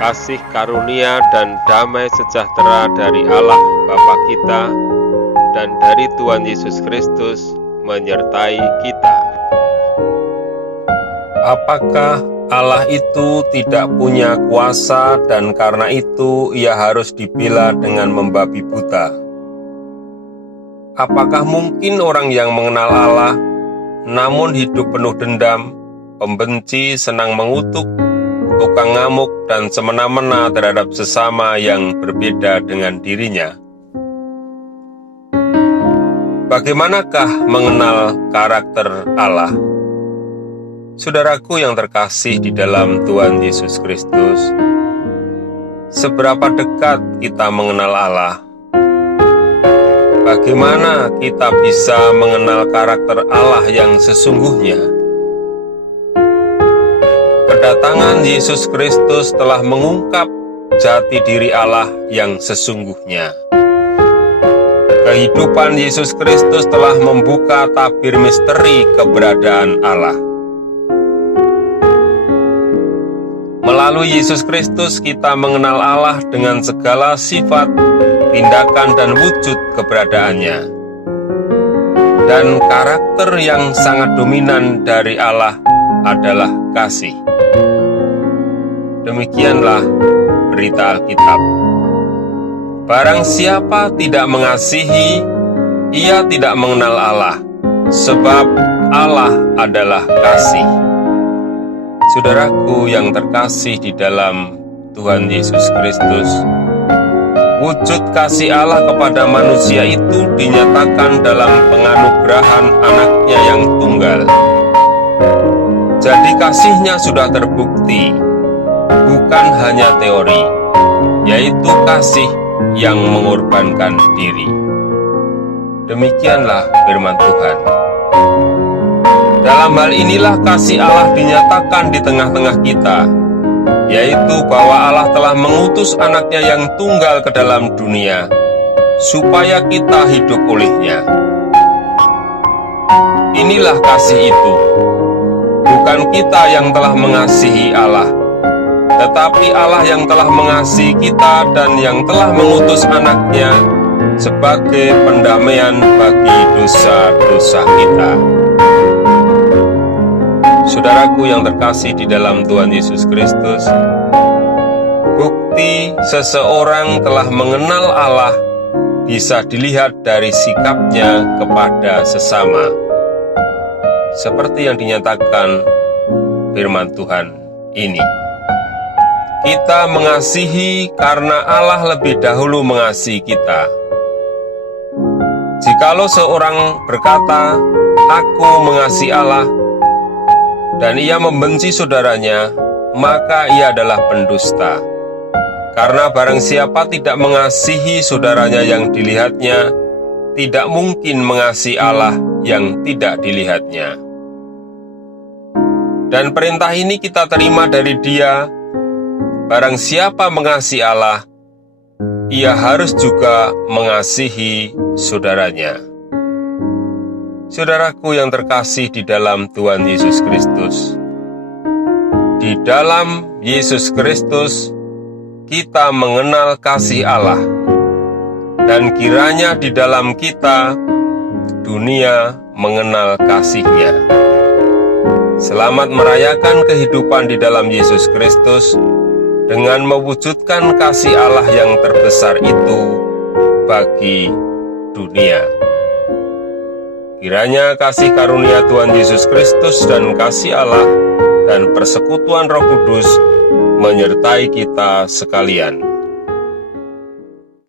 kasih karunia dan damai sejahtera dari Allah Bapa kita dan dari Tuhan Yesus Kristus menyertai kita. Apakah Allah itu tidak punya kuasa dan karena itu ia harus dibela dengan membabi buta? Apakah mungkin orang yang mengenal Allah namun hidup penuh dendam, pembenci, senang mengutuk, tukang ngamuk, dan semena-mena terhadap sesama yang berbeda dengan dirinya? Bagaimanakah mengenal karakter Allah? Saudaraku yang terkasih di dalam Tuhan Yesus Kristus, seberapa dekat kita mengenal Allah? Bagaimana kita bisa mengenal karakter Allah yang sesungguhnya? Kedatangan Yesus Kristus telah mengungkap jati diri Allah yang sesungguhnya. Kehidupan Yesus Kristus telah membuka tabir misteri keberadaan Allah. Melalui Yesus Kristus kita mengenal Allah dengan segala sifat, tindakan, dan wujud keberadaannya. Dan karakter yang sangat dominan dari Allah adalah kasih. Demikianlah berita Alkitab. Barang siapa tidak mengasihi, ia tidak mengenal Allah, sebab Allah adalah kasih. Saudaraku yang terkasih di dalam Tuhan Yesus Kristus, wujud kasih Allah kepada manusia itu dinyatakan dalam penganugerahan anaknya yang tunggal. Jadi kasihnya sudah terbukti, bukan hanya teori, yaitu kasih yang mengorbankan diri. Demikianlah firman Tuhan. Dalam hal inilah kasih Allah dinyatakan di tengah-tengah kita, yaitu bahwa Allah telah mengutus anaknya yang tunggal ke dalam dunia, supaya kita hidup olehnya. Inilah kasih itu, bukan kita yang telah mengasihi Allah, tetapi Allah yang telah mengasihi kita dan yang telah mengutus anaknya sebagai pendamaian bagi dosa-dosa kita. Saudaraku yang terkasih di dalam Tuhan Yesus Kristus, bukti seseorang telah mengenal Allah bisa dilihat dari sikapnya kepada sesama, seperti yang dinyatakan firman Tuhan ini. Kita mengasihi karena Allah lebih dahulu mengasihi kita. Jikalau seorang berkata, "Aku mengasihi Allah," dan ia membenci saudaranya, maka ia adalah pendusta. Karena barang siapa tidak mengasihi saudaranya yang dilihatnya, tidak mungkin mengasihi Allah yang tidak dilihatnya. Dan perintah ini kita terima dari Dia, barang siapa mengasihi Allah, ia harus juga mengasihi saudaranya. Saudaraku yang terkasih di dalam Tuhan Yesus Kristus, di dalam Yesus Kristus kita mengenal kasih Allah, dan kiranya di dalam kita dunia mengenal kasih-Nya. Selamat merayakan kehidupan di dalam Yesus Kristus dengan mewujudkan kasih Allah yang terbesar itu bagi dunia. Kiranya kasih karunia Tuhan Yesus Kristus dan kasih Allah dan persekutuan Roh Kudus menyertai kita sekalian.